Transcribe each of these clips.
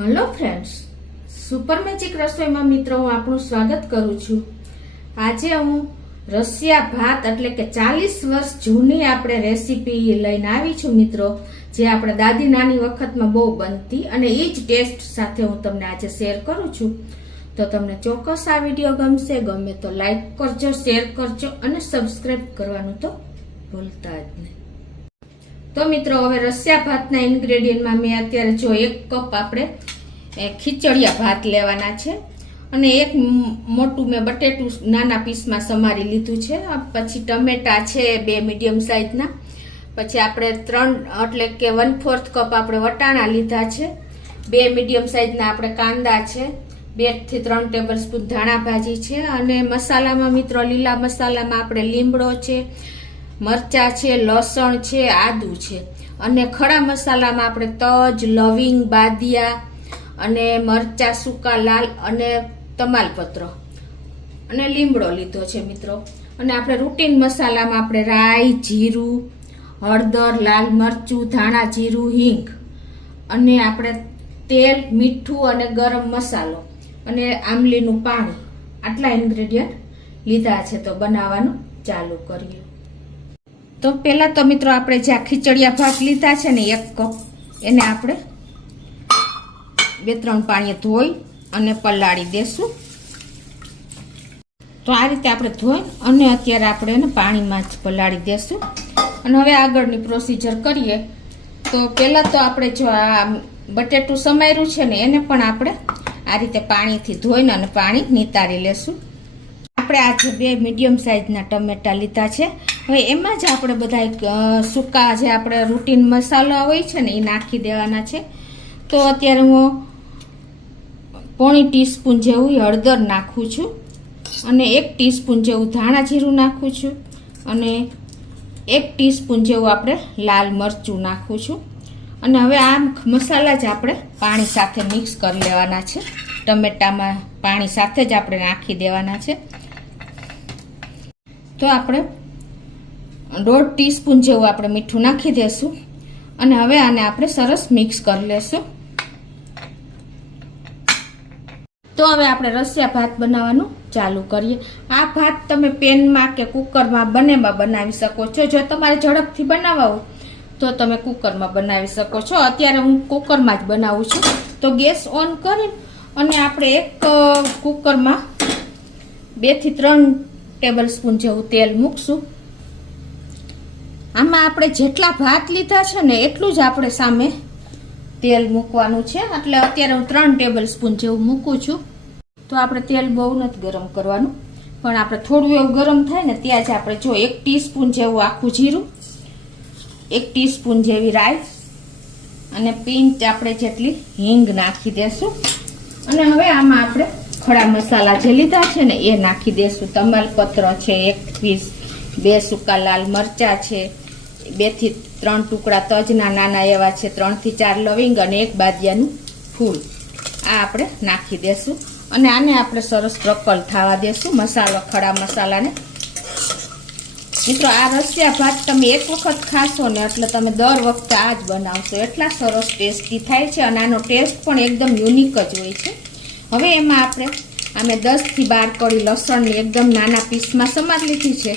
Hello friends, super magic રસોઈમાં મિત્રો હું આપણું સ્વાગત કરું છું। આજે હું રશિયા ભાત એટલે કે 40 વર્ષ જૂની આપણે રેસીપી લઈને આવી છું મિત્રો, જે આપણે દાદી નાની વખતમાં બહુ બનતી અને એ જ ટેસ્ટ સાથે હું તમને આજે શેર કરું છું। તો તમને ચોક્કસ આ વિડીયો ગમે તો લાઈક કરજો, શેર કરજો અને સબસ્ક્રાઇબ કરવાનું તો ભૂલતા જ નહીં। તો મિત્રો હવે રશિયા ભાતના ઇન્ગ્રેડિયન્ટમાં મેં અત્યારે જો 1 કપ આપણે ખીચડિયા ભાત લેવાના છે અને એક મોટું મેં બટેટું નાના પીસમાં સમારી લીધું છે। પછી ટમેટા છે 2 મીડિયમ સાઈઝના, પછી આપણે 3 એટલે કે 1/4 કપ આપણે વટાણા લીધા છે, 2 મીડિયમ સાઈઝના આપણે કાંદા છે, 2 થી 3 ટેબલ સ્પૂન ધાણા ભાજી છે અને મસાલામાં મિત્રો લીલા મસાલામાં આપણે લીમડો છે, મરચા છે, લસણ છે, આદુ છે અને ખડા મસાલામાં આપણે તજ, લવિંગ, બાદિયા અને મરચા સૂકા લાલ અને તમાલપત્ર અને લીમડો લીધો છે મિત્રો। અને આપણે રૂટીન મસાલામાં આપણે રાઈ, જીરું, હળદર, લાલ મરચું, ધાણા જીરું, હિંગ અને આપણે તેલ, મીઠું અને ગરમ મસાલો અને આમલીનું પાણી, આટલા ઇન્ગ્રેડિયન્ટ લીધા છે। તો બનાવવાનું ચાલુ કરીએ। તો પહેલા તો મિત્રો આપણે જે ખીચડિયા ભાત લીધા છે ને 1 કપ, એને આપણે 2-3 પાણીએ ધોઈ અને પલાળી દેશું। તો આ રીતે આપણે ધોઈ અને અત્યારે આપણે એને પાણીમાં જ પલાળી દેશું। અને હવે આગળની પ્રોસીજર કરીએ। તો પહેલા તો આપણે જો આ બટેટું સમાર્યું છે ને એને પણ આપણે આ રીતે પાણીથી ધોઈને અને પાણી નિતારી લેશું। આપણે આજે 2 મીડિયમ સાઈઝના ટમેટા લીધા છે। હવે એમાં જ આપણે બધા સૂકા જે આપણે રૂટીન મસાલા હોય છે ને એ નાખી દેવાના છે। તો અત્યારે હું 1/4 ટીસ્પૂન જેવું હળદર નાખું છું અને 1 ટીસ્પૂન જેવું ધાણા જીરું નાખું છું અને 1 ટીસ્પૂન જેવું આપણે લાલ મરચું નાખું છું। અને હવે આ મસાલા જ આપણે પાણી સાથે મિક્સ કરી લેવાના છે। ટમેટામાં પાણી સાથે જ આપણે નાખી દેવાના છે। તો આપણે 1/2 ટીસ્પૂન જેવું આપણે મીઠું નાખી દેશું અને હવે આને આપણે સરસ મિક્સ કરી લેશું। તો હવે આપણે રશિયા ભાત બનાવવાનું ચાલુ કરીએ। આ ભાત તમે પેનમાં કે કુકરમાં બંનેમાં બનાવી શકો છો। જો તમારે ઝડપથી બનાવવા હોય તો તમે કુકરમાં બનાવી શકો છો। અત્યારે હું કુકરમાં જ બનાવું છું। તો ગેસ ઓન કરી અને આપણે એક કુકરમાં 2 થી 3 ટેબલ સ્પૂન જેવું તેલ મૂકશું। આમાં આપણે જેટલા ભાત લીધા છે ને એટલું જ આપણે સામે તેલ મૂકવાનું છે। એટલે અત્યારે હું 3 ટેબલ સ્પૂન જેવું મૂકું છું। તો આપણે તેલ બહુ નથી ગરમ કરવાનું, પણ આપણે થોડું એવું ગરમ થાય ને ત્યાં જ આપણે જો 1 ટીસ્પૂન જેવું આખું જીરું, 1 ટીસ્પૂન જેવી રાઈ અને પિંચ આપણે જેટલી હિંગ નાખી દેશું। અને હવે આમાં આપણે ખડા મસાલા જે લીધા છે ને એ નાખી દેશું। તમાલપત્ર છે 1 પીસ, 2 સૂકા લાલ મરચા છે, 2 થી 3 ટુકડા તજના નાના એવા છે, 3 થી 4 લવિંગ અને 1 બાદિયાનું ફૂલ, આ આપણે નાખી દેશું। અને આને આપણે સરસ પ્રકલ થવા દેશું મસાલો, ખડા મસાલાને। મિત્રો આ રશિયા ભાત તમે એક વખત ખાશો ને એટલે તમે દર વખતે આ જ બનાવશો, એટલા સરસ ટેસ્ટી થાય છે અને આનો ટેસ્ટ પણ એકદમ યુનિક જ હોય છે। હવે એમાં આપણે આમે 10 થી 12 કળી લસણની એકદમ નાના પીસમાં સમારી લીધી છે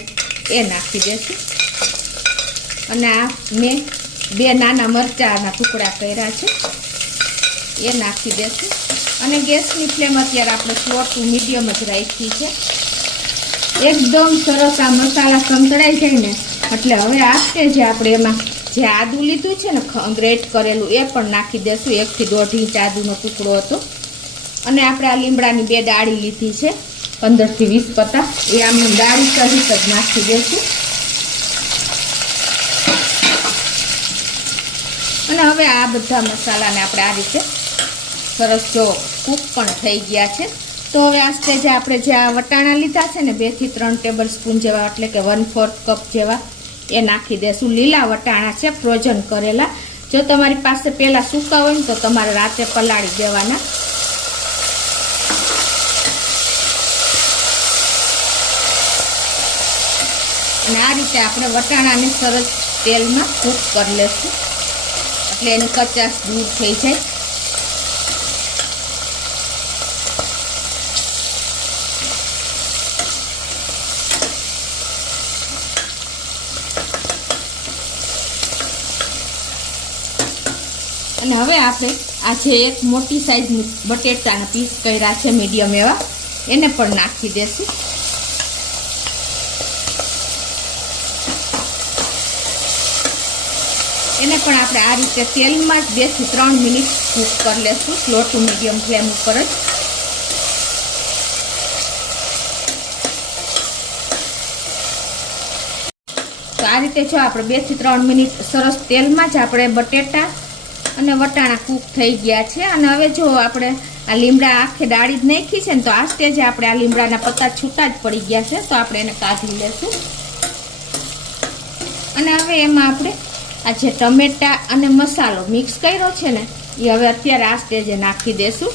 એ નાખી દેશું। અને આ મેં 2 નાના મરચાના ટુકડા કર્યા છે એ નાખી દેશું। અને ગેસની ફ્લેમ અત્યારે આપણે સ્લો ટુ મીડિયમ જ રાખી છે। એકદમ સરસ આ મસાલા સંતળાઈ જાય ને એટલે હવે આ સ્ટેજે આપણે એમાં જે આદુ લીધું છે ને ગ્રેટ કરેલું એ પણ નાખી દેશું। 1 થી 1.5 ઇંચ આદુનો ટુકડો હતો અને આપણે આ લીમડાની 2 ડાળી લીધી છે, 15 થી 20 પત્તા, એ આમને ડાળી સહિત જ નાખી દેશું। અને હવે આ બધા મસાલાને આપણે આ રીતે સરસ જો કૂક પણ થઈ ગયા છે। તો હવે આ સ્ટેજે આપણે જે આ વટાણા લીધા છે ને 2 થી 3 ટેબલ સ્પૂન જેવા એટલે કે 1/4 કપ જેવા એ નાખી દેશું। લીલા વટાણા છે ફ્રોઝન કરેલા, જો તમારી પાસે પહેલા સૂકા હોય ને તો તમારે રાતે પલાળી દેવાના। અને આ રીતે આપણે વટાણાને સરસ તેલમાં કૂક કરી લેશું એટલે એની કચાશ દૂર થઈ જાય। અને હવે આપણે આ જે એક મોટી સાઈઝનું બટેટાના પીસ કર્યા છે મીડિયમ એવા, એને પણ નાખી દેશું. એને પણ આપણે આ રીતે તેલમાં જ 2 થી 3 મિનિટ કૂક કરી લેશું, સ્લો ટુ મીડિયમ ફ્લેમ ઉપર જ. તો આ રીતે જો આપણે 2 થી 3 મિનિટ સરસ તેલમાં જ આપણે બટેટા અને વટાણા કૂક થઈ ગયા છે. અને હવે જો આપણે આ લીમડા આખે ડાળી જ નાખી છે ને, તો આ સ્ટેજે આપણે આ લીમડાના પત્તા છૂટા જ પડી ગયા છે, તો આપણે એને કાઢી લેશું. અને હવે એમાં આપણે આ જે ટમેટા અને મસાલો મિક્સ કર્યો છે ને, એ હવે અત્યારે આ સ્ટેજે નાખી દેશું.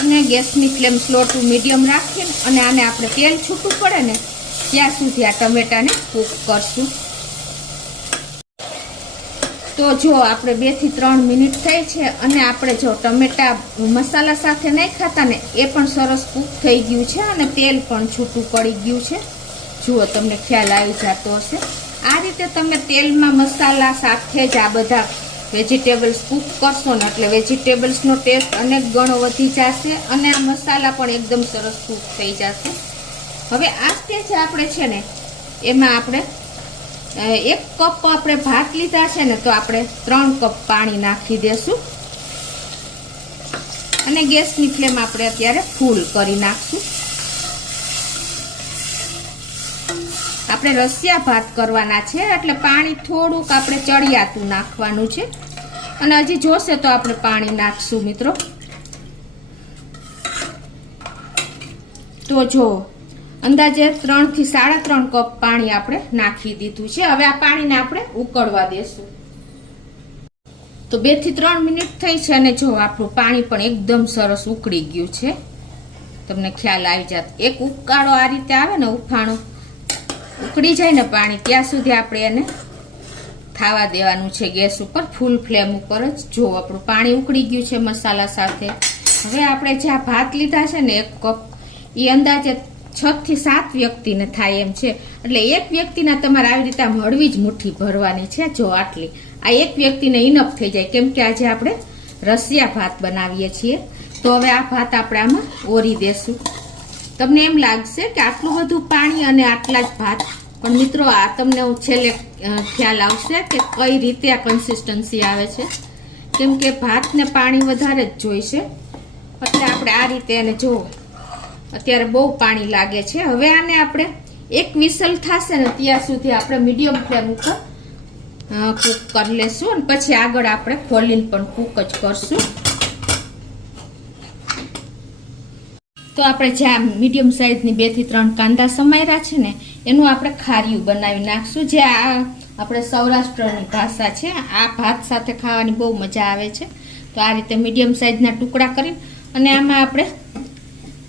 અને ગેસની ફ્લેમ સ્લો ટુ મીડિયમ રાખીને અને આને આપણે તેલ છૂટું પડે ને ત્યાં સુધી આ ટમેટાને કૂક કરશું. તો જો આપણે 2 થી 3 મિનિટ થઈ છે અને આપણે જો ટમેટા મસાલા સાથે નહીં ખાતા ને, એ પણ સરસ કૂક થઈ ગયું છે અને તેલ પણ છૂટું પડી ગયું છે. જુઓ, તમને ખ્યાલ આવી જતો હશે. આ રીતે તમે તેલમાં મસાલા સાથે જ આ બધા વેજીટેબલ્સ કૂક કરશો ને, એટલે વેજીટેબલ્સનો ટેસ્ટ અનેક ગણો વધી જશે અને આ મસાલા પણ એકદમ સરસ કૂક થઈ જશે. હવે આ સ્ટેજ આપણે છે ને, એમાં આપણે 1 કપ આપણે ભાત લીધા છે ને, તો આપણે 3 કપ પાણી નાખી દેશું. અને ગેસની ફ્લેમ આપણે અત્યારે ફૂલ કરી નાખશું. આપણે રસિયા ભાત કરવાના છે, એટલે પાણી થોડુંક આપણે ચડિયાતું નાખવાનું છે. અને હજી જોશે તો આપણે પાણી નાખશું મિત્રો. તો જો અંદાજે 3 થી 3.5 કપ પાણી આપણે નાખી દીધું છે. હવે આ પાણીને આપણે ઉકળવા દેશું. તો 2 થી 3 મિનિટ થઈ છે અને જો આપણું પાણી પણ એકદમ સરસ ઉકળી ગયું છે. તમને ખ્યાલ આવી જાત. એક ઉકાળો આ રીતે આવે ને, ઉફાણો ઉકળી જાય ને પાણી, ત્યાં સુધી આપણે એને ખાવા દેવાનું છે ગેસ ઉપર, ફૂલ ફ્લેમ ઉપર જ. જો આપણું પાણી ઉકળી ગયું છે મસાલા સાથે. હવે આપણે જે આ ભાત લીધા છે ને 1 કપ, એ અંદાજે 6 થી 7 વ્યક્તિને થાય એમ છે. એટલે એક વ્યક્તિના તમારે આવી રીતે આમ હળવી જ મુઠ્ઠી ભરવાની છે. જો આટલી, આ એક વ્યક્તિને ઇનફ થઈ જાય, કેમ કે આજે આપણે રસિયા ભાત બનાવીએ છીએ. તો હવે આ ભાત આપણે આમાં ઓરી દેશું. તમને એમ લાગશે કે આટલું બધું પાણી અને આટલા જ ભાત, પણ મિત્રો આ તમને છેલ્લે ખ્યાલ આવશે કે કઈ રીતે આ કન્સિસ્ટન્સી આવે છે. કેમ કે ભાતને પાણી વધારે જ જોઈશે, એટલે આપણે આ રીતે એને જો અત્યારે બહુ પાણી લાગે છે. હવે આને આપણે 1 વિસલ થશે ને ત્યાં સુધી આપણે મીડિયમ ફ્લેમ ઉપર કૂક કરી લેશું. અને પછી આગળ આપણે ખોલીને પણ કૂક જ કરશું. તો આપણે જે આ મીડિયમ સાઈઝની 2 થી 3 કાંદા સમાર્યા છે ને, એનું આપણે ખાર્યું બનાવી નાખશું. જે આ આપણે સૌરાષ્ટ્રની ભાષા છે, આ ભાત સાથે ખાવાની બહુ મજા આવે છે. તો આ રીતે મીડિયમ સાઈઝના ટુકડા કરી અને આમાં આપણે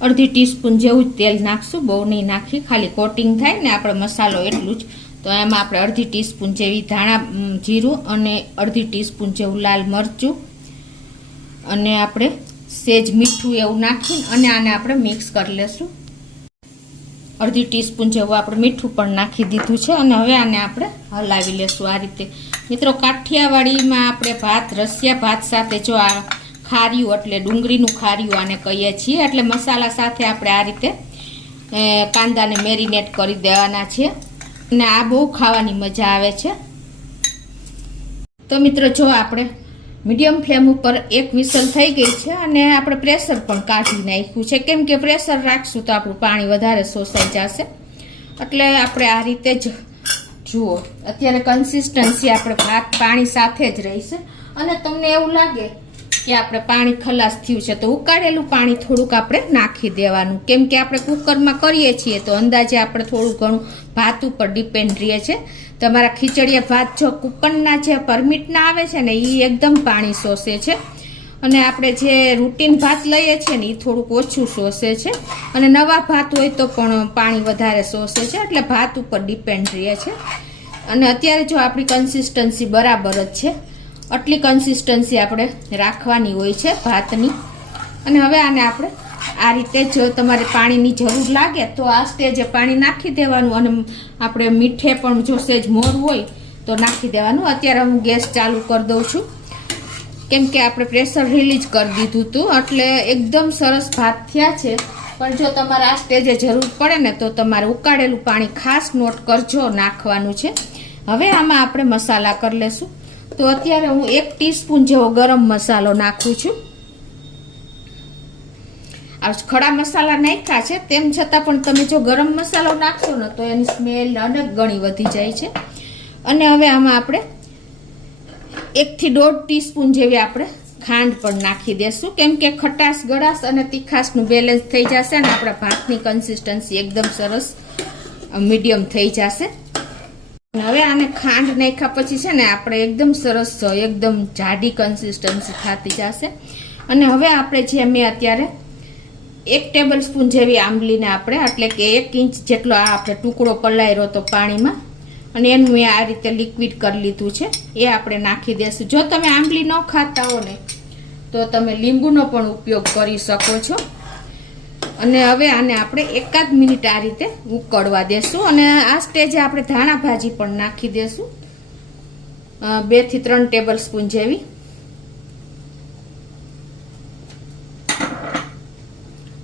અડધી ટીસ્પૂન જેવું જ તેલ નાખશું. બહુ નહીં નાખી, ખાલી કોટિંગ થાય ને આપણે મસાલો એટલું જ. તો એમાં આપણે અડધી ટીસ્પૂન જેવી ધાણા જીરું અને અડધી ટીસ્પૂન જેવું લાલ મરચું અને આપણે સેજ મીઠું એવું નાખીને અને આને આપણે મિક્સ કરી લેશું. અડધી ટીસ્પૂન જેવું આપણે મીઠું પણ નાખી દીધું છે. અને હવે આને આપણે હલાવી લેશું આ રીતે. મિત્રો કાઠિયાવાડીમાં આપણે ભાત, રસિયા ભાત સાથે જો આ ખાર્યું, એટલે ડુંગળીનું ખાર્યું આને કહીએ છીએ. એટલે મસાલા સાથે આપણે આ રીતે કાંદાને મેરિનેટ કરી દેવાના છે અને આ બહુ ખાવાની મજા આવે છે. તો મિત્રો જો આપણે મીડિયમ ફ્લેમ ઉપર 1 વિસલ થઈ ગઈ છે અને આપણે પ્રેશર પણ કાઢી નાખ્યું છે. કેમ કે પ્રેશર રાખશું તો આપણું પાણી વધારે શોષાઈ જશે. એટલે આપણે આ રીતે જ જુઓ, અત્યારે કન્સિસ્ટન્સી આપણે ભાત પાણી સાથે જ રહેશે. અને તમને એવું લાગે કે આપણે પાણી ખલાસ થયું છે, તો ઉકાળેલું પાણી થોડુંક આપણે નાખી દેવાનું. કેમ કે આપણે કુકરમાં કરીએ છીએ તો અંદાજે આપણે થોડું ઘણું ભાત ઉપર ડિપેન્ડ રહીએ છે. તમારા ખીચડીયા ભાત જો કુકરના જે પરમિટના આવે છે ને, એ એકદમ પાણી શોષે છે. અને આપણે જે રૂટીન ભાત લઈએ છીએ ને, એ થોડુંક ઓછું શોષે છે. અને નવા ભાત હોય તો પણ પાણી વધારે શોષે છે. એટલે ભાત ઉપર ડિપેન્ડ રહે છે. અને અત્યારે જો આપણી કન્સિસ્ટન્સી બરાબર જ છે, આટલી કન્સિસ્ટન્સી આપણે રાખવાની હોય છે ભાતની. અને હવે આને આપણે આ રીતે જો તમારે પાણીની જરૂર લાગે તો આ સ્ટેજે પાણી નાખી દેવાનું, અને આપણે મીઠે પણ જો સેજ મોર હોય તો નાખી દેવાનું. અત્યારે હું ગેસ ચાલુ કરી દઉં છું, કેમ કે આપણે પ્રેશર રિલીઝ કરી દીધું હતું, એટલે એકદમ સરસ ભાત થયા છે. પણ જો તમારે આ સ્ટેજે જરૂર પડે ને તો તમારે ઉકાળેલું પાણી ખાસ નોટ કરજો નાખવાનું છે. હવે આમાં આપણે મસાલા કરી લેશું. તો અત્યારે હું 1 ટીસ્પૂન જેવો ગરમ મસાલો નાખું છું. આ ખડા મસાલા નાખ્યા છે, તેમ છતાં પણ તમે જો ગરમ મસાલો નાખશો ને તો એની સ્મેલ અનેક ગણી વધી જાય છે. અને હવે આમાં આપણે 1 થી 1.5 ટીસ્પૂન જેવી આપણે ખાંડ પણ નાખી દેશું, કેમ કે ખટાશ ગળાશ અને તીખાશનું બેલેન્સ થઈ જશે અને આપણા ભાતની કન્સિસ્ટન્સી એકદમ સરસ મીડિયમ થઈ જશે. હવે આને ખાંડ નાખ્યા પછી છે ને આપણે એકદમ સરસ એકદમ જાડી કન્સિસ્ટન્સી થતી જશે. અને હવે આપણે જે મેં અત્યારે 1 ટેબલ સ્પૂન જેવી આંબલીને આપણે એટલે કે 1 ઇંચ જેટલો આ આપણે ટુકડો પલાળ્યો હતો પાણીમાં, અને એનું મેં આ રીતે લિક્વિડ કરી લીધું છે, એ આપણે નાખી દેશું. જો તમે આંબલી ન ખાતા હો ને તો તમે લીંબુનો પણ ઉપયોગ કરી શકો છો. અને હવે આને આપણે 1 મિનિટ આ રીતે ઉકળવા દેશું. અને આ સ્ટેજે આપણે ધાણા ભાજી પણ નાખી દેશું, 2 થી 3 ટેબલ સ્પૂન જેવી.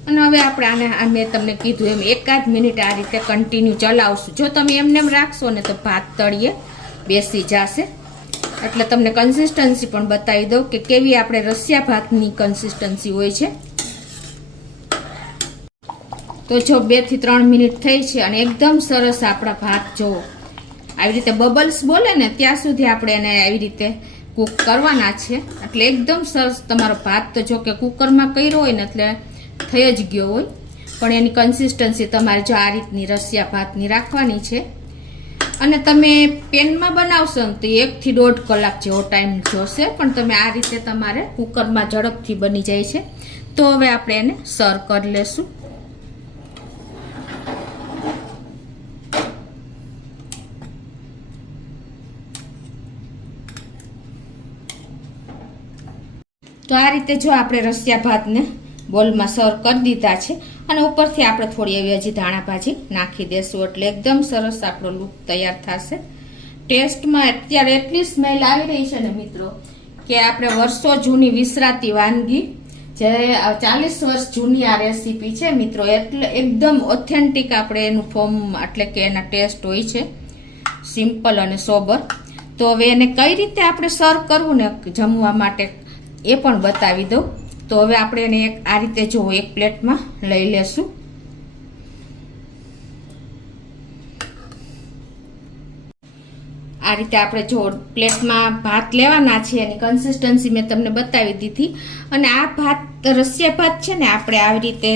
અને હવે આપણે આને મેં તમને કીધું એમ 1 મિનિટ આ રીતે કન્ટિન્યુ ચલાવશું. જો તમે એમને એમ રાખશો ને તો ભાત તળીએ બેસી જશે. એટલે તમને કન્સિસ્ટન્સી પણ બતાવી દઉં કે કેવી આપણે રસિયા ભાતની કન્સિસ્ટન્સી હોય છે. તો જો 2 થી 3 મિનિટ થઈ છે અને એકદમ સરસ આપણા ભાત જો આવી રીતે બબલ્સ બોલે ને ત્યાં સુધી આપણે એને આવી રીતે કૂક કરવાના છે. એટલે એકદમ સરસ તમારો ભાત તો જો કે કુકરમાં કર્યો હોય ને એટલે થઈ જ ગયો હોય, પણ એની કન્સિસ્ટન્સી તમારે જો આ રીતની રસિયા ભાતની રાખવાની છે. અને તમે પેનમાં બનાવશો ને તો 1 થી 1.5 કલાક જેવો ટાઈમ જોશે, પણ તમે આ રીતે તમારે કુકરમાં ઝડપથી બની જાય છે. તો હવે આપણે એને સર્વ કરી લેશું. તો આ રીતે જો આપણે રસિયા ભાતને બોલમાં સર્વ કરી દીધા છે, અને ઉપરથી આપણે થોડી એવી હજી ધાણા ભાજી નાખી દેશું, એટલે એકદમ સરસ આપણો લુક તૈયાર થશે. ટેસ્ટમાં અત્યારે એટલી સ્મેલ આવી રહી છે ને મિત્રો કે આપણે વર્ષો જૂની વિસરાતી વાનગી, જે 40 વર્ષ જૂની આ રેસીપી છે મિત્રો, એટલે એકદમ ઓથેન્ટિક આપણે એનું ફોર્મ એટલે કે એના ટેસ્ટ હોય છે, સિમ્પલ અને સોબર. તો હવે એને કઈ રીતે આપણે સર્વ કરવું ને જમવા માટે એ પણ બતાવી દઉં. તો હવે આપણે એને આ રીતે જો 1 પ્લેટમાં લઈ લેશું. આ રીતે આપણે જો પ્લેટમાં ભાત લેવાના છે, એની કન્સિસ્ટન્સી મેં તમને બતાવી દીધી. અને આ ભાત રસિયા ભાત છે ને આપણે આવી રીતે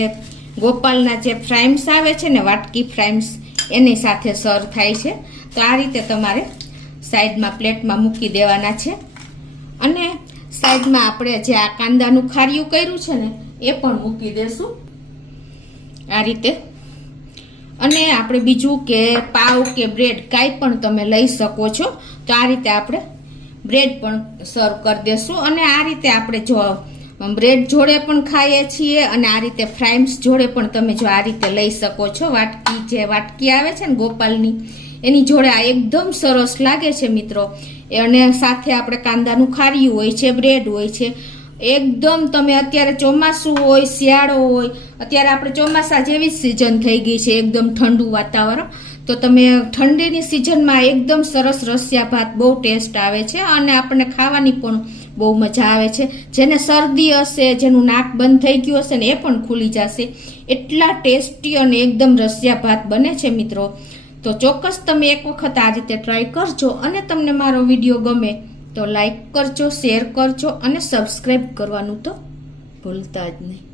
ગોપાલના જે ફ્રાઈમ્સ આવે છે ને વાટકી ફ્રાઈમ્સ, એની સાથે સર્વ થાય છે. તો આ રીતે તમારે સાઈડમાં પ્લેટમાં મૂકી દેવાના છે. અને સાઈડમાં આપણે જે આ કાંદાનું ખાર્યું કર્યું છે ને એ પણ મૂકી દેશું આ રીતે. અને આપણે બીજું કે પાવ કે બ્રેડ કાંઈ પણ તમે લઈ શકો છો. તો આ રીતે આપણે બ્રેડ પણ સર્વ કરી દેશું. અને આ રીતે આપણે જો બ્રેડ જોડે પણ ખાઈએ છીએ, અને આ રીતે ફ્રાઈમ્સ જોડે પણ તમે જો આ રીતે લઈ શકો છો. વાટકી આવે છે ને ગોપાલની, એની જોડે આ એકદમ સરસ લાગે છે મિત્રો. અને સાથે આપણે કાંદાનું ખાર્યું હોય છે, બ્રેડ હોય છે. એકદમ તમે અત્યારે ચોમાસું હોય, શિયાળો હોય, અત્યારે આપણે ચોમાસા જેવી જ સિઝન થઈ ગઈ છે, એકદમ ઠંડુ વાતાવરણ. તો તમે ઠંડીની સિઝનમાં એકદમ સરસ રસિયા ભાત બહુ ટેસ્ટ આવે છે, અને આપણને ખાવાની પણ બહુ મજા આવે છે. જેને શરદી હશે, જેનું નાક બંધ થઈ ગયું હશે ને એ પણ ખુલી જશે, એટલા ટેસ્ટી અને એકદમ રસિયા ભાત બને છે મિત્રો. તો ચોક્કસ તમે એક વખત આ રીતે ટ્રાય કરજો. અને તમને મારો વિડીયો ગમે તો લાઈક કરજો, શેર કરજો, અને સબસ્ક્રાઈબ કરવાનું તો ભૂલતા જ નહીં.